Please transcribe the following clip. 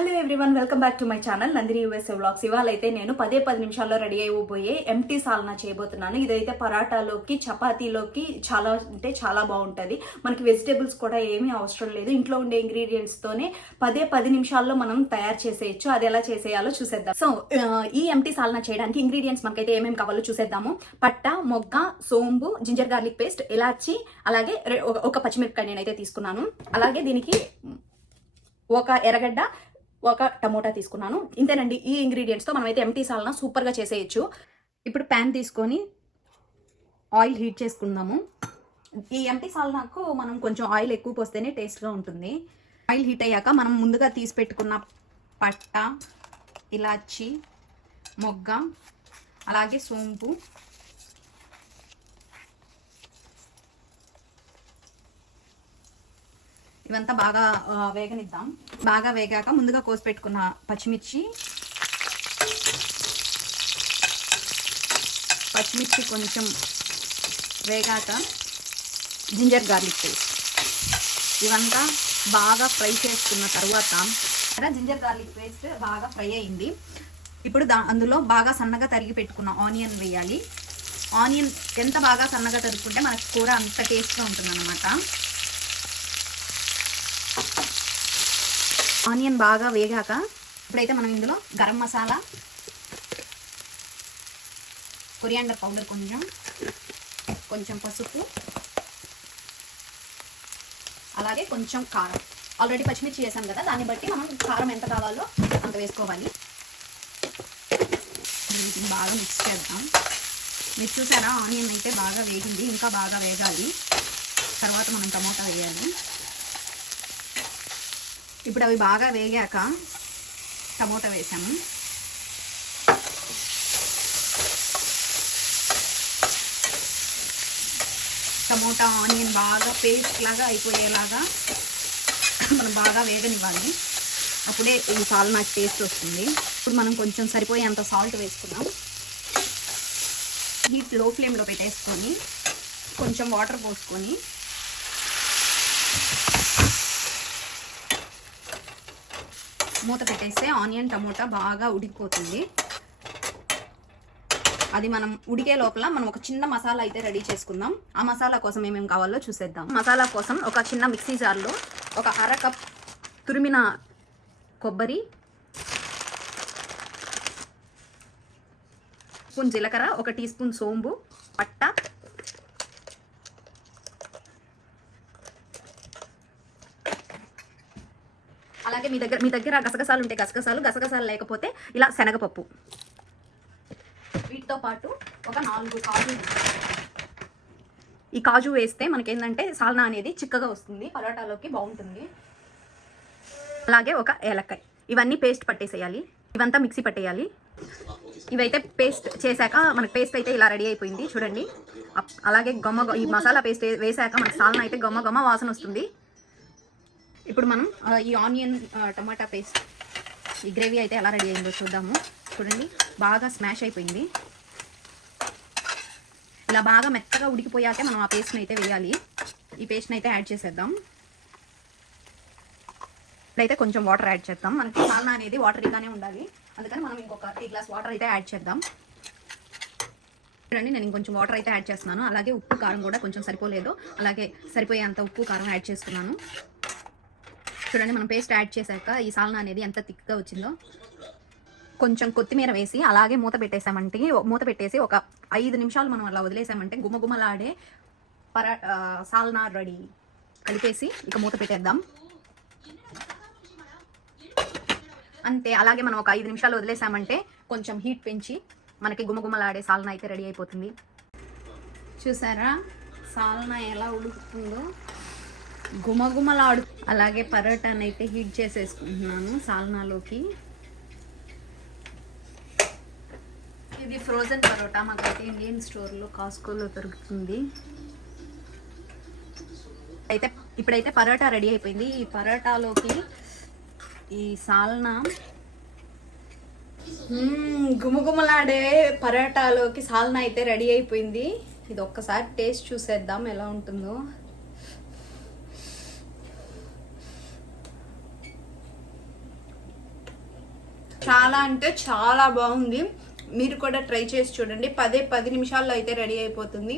Hello everyone welcome back to my channel Nandini USA vlogs. ఇవాళ అయితే నేను పదే పది నిమిషాల్లో రెడీ అయిపోయే ఎంటీ సాల్నా చేయబోతున్నాను. ఇదైతే పరాటాలోకి చపాతీలోకి చాలా అంటే చాలా బాగుంటుంది. మనకి వెజిటేబుల్స్ కూడా ఏమీ అవసరం లేదు. ఇంట్లో ఉండే ఇంగ్రీడియంట్స్తోనే పదే పది నిమిషాల్లో మనం తయారు చేసేయచ్చు. అది ఎలా చేసేయాలో చూసేద్దాం. సో ఈ ఎంటీ సాల్నా చేయడానికి ఇంగ్రీడియంట్స్ మనకైతే ఏమేమి కావాలో చూసేద్దాము. పట్ట మొగ్గ సోంబు జింజర్ గార్లిక్ పేస్ట్ ఇలాచి అలాగే రె- ఒక- ఒక పచ్చిమిరపకాయ నేనైతే తీసుకున్నాను. అలాగే దీనికి ఒక ఎర్రగడ్డ ఒక టమోటా తీసుకున్నాను. ఇంతేనండి ఈ ఇంగ్రీడియంట్స్తో మనమైతే ఎంటీ సాల్నా సూపర్గా చేసేయచ్చు. ఇప్పుడు ప్యాన్ తీసుకొని ఆయిల్ హీట్ చేసుకుందాము. ఈ ఎంటీ సాల్నాకు మనం కొంచెం ఆయిల్ ఎక్కువ పోస్తేనే టేస్ట్గా ఉంటుంది. ఆయిల్ హీట్ అయ్యాక మనం ముందుగా తీసి పెట్టుకున్న పట్ట ఇలాచి మొగ్గ అలాగే సోంపు ఇవంతా బాగా వేగనిద్దాం. బాగా వేగాక ముందుగా కోసి పెట్టుకున్న పచ్చిమిర్చి. పచ్చిమిర్చి కొంచెం వేగాక జింజర్ గార్లిక్ పేస్ట్. ఇవంతా బాగా ఫ్రై చేసుకున్న తర్వాత జింజర్ గార్లిక్ పేస్ట్ బాగా ఫ్రై అయింది. ఇప్పుడు దా అందులో బాగా సన్నగా తరిగి పెట్టుకున్న ఆనియన్ వేయాలి. ఆనియన్ ఎంత బాగా సన్నగా తరుక్కుంటే మనకు కూర అంత టేస్ట్గా ఉంటుంది ఆనియన్ బాగా వేగాక ఇప్పుడైతే మనం ఇందులో గరం మసాలా కొరియాండర్ పౌడర్ కొంచెం కొంచెం పసుపు అలాగే కొంచెం కారం. ఆల్రెడీ పచ్చిమిర్చి చేసాం కదా దాన్ని బట్టి మనం కారం ఎంత కావాలో అంత వేసుకోవాలి. బాగా మిక్స్ చేద్దాం. మీరు చూసారా ఆనియన్ అయితే బాగా వేగింది ఇంకా బాగా వేగాలి. తర్వాత మనం టమోటా వేయాలి. ఇప్పుడు అవి బాగా వేగాక టమోటా వేసాము. టమోటా ఆనియన్ బాగా పేస్ట్ లాగా అయిపోయేలాగా మనం బాగా వేగనివ్వాలి. అప్పుడే ఈ సాల్నా టేస్ట్ వస్తుంది. ఇప్పుడు మనం కొంచెం సరిపోయేంత సాల్ట్ వేసుకుందాం. హీట్లో ఫ్లేమ్లో పెట్టేసుకొని కొంచెం వాటర్ పోసుకొని మూత పెట్టేస్తే ఆనియన్ టమోటా బాగా ఉడికిపోతుంది. అది మనం ఉడికే లోపల మనం ఒక చిన్న మసాలా అయితే రెడీ చేసుకుందాం. ఆ మసాలా కోసం ఏమేమి కావాలో చూసేద్దాం. మసాలా కోసం ఒక చిన్న మిక్సీ జార్లో ఒక అర కప్ తురిమిన కొబ్బరి స్పూన్ జీలకర్ర ఒక టీ స్పూన్ సోంబు పట్ట అలాగే మీ దగ్గర మీ దగ్గర గసగసాలు ఉంటే గసగసాలు గసగసాలు లేకపోతే ఇలా శనగపప్పు. వీటితో పాటు ఒక నాలుగు కాజు ఈ కాజు వేస్తే మనకేంటంటే సాల్నా అనేది చిక్కగా వస్తుంది పరోటాలోకి బాగుంటుంది. అలాగే ఒక ఏలక్కాయ. ఇవన్నీ పేస్ట్ పట్టేసేయాలి. ఇవంతా మిక్సీ పట్టేయాలి. ఇవైతే పేస్ట్ చేశాక మనకి పేస్ట్ అయితే ఇలా రెడీ అయిపోయింది చూడండి. అలాగే గొమ్మ ఈ మసాలా పేస్ట్ వేసాక మనకి సాల్నా అయితే గొమ్మ గొమ్మ వాసన వస్తుంది. ఇప్పుడు మనం ఈ ఆనియన్ టమాటా పేస్ట్ ఈ గ్రేవీ అయితే ఎలా రెడీ అయిందో చూద్దాము. చూడండి బాగా స్మాష్ అయిపోయింది. ఇలా బాగా మెత్తగా ఉడికిపోయాకే మనం ఆ పేస్ట్ని అయితే వేయాలి. ఈ పేస్ట్ని అయితే యాడ్ చేసేద్దాం. ఇప్పుడైతే కొంచెం వాటర్ యాడ్ చేద్దాం. మనకి సాల్నా అనేది వాటరీగానే ఉండాలి. అందుకని మనం ఇంకొక టీ గ్లాస్ వాటర్ అయితే యాడ్ చేద్దాం. చూడండి నేను ఇంకొంచెం వాటర్ అయితే యాడ్ చేస్తున్నాను. అలాగే ఉప్పు కారం కూడా కొంచెం సరిపోలేదు. అలాగే సరిపోయేంత ఉప్పు కారం యాడ్ చేసుకున్నాను. చూడండి మనం పేస్ట్ యాడ్ చేశాక ఈ సాల్నా అనేది ఎంత థిక్గా వచ్చిందో. కొంచెం కొత్తిమీర వేసి అలాగే మూత పెట్టేసామంటే మూత పెట్టేసి ఒక ఐదు నిమిషాలు మనం అలా వదిలేసామంటే గుమగుమలాడే పరా సాల్నా రెడీ. కలిపేసి ఇక మూత పెట్టేద్దాం. అంతే అలాగే మనం ఒక ఐదు నిమిషాలు వదిలేసామంటే కొంచెం హీట్ పెంచి మనకి గుమగుమలాడే సాల్నా అయితే రెడీ అయిపోతుంది. చూసారా? సాల్నా ఎలా ఉడుకుతుందో? గుమగుమలాడు అలాగే పరోటాని అయితే హీట్ చేసేసుకుంటున్నాను సాల్నాలోకి. ఇది ఫ్రోజన్ పరోటా మాకైతే ఇండియన్ స్టోర్లో కాస్కోలో దొరుకుతుంది. అయితే ఇప్పుడైతే పరోటా రెడీ అయిపోయింది. ఈ పరోటాలోకి ఈ సాల్నా. గుమగుమలాడే పరోటాలోకి సాల్నా అయితే రెడీ అయిపోయింది. ఇది ఒక్కసారి టేస్ట్ చూసేద్దాం ఎలా ఉంటుందో. చాలా అంటే చాలా బాగుంది. మీరు కూడా ట్రై చేసి చూడండి. పదే పది నిమిషాల్లో అయితే రెడీ అయిపోతుంది.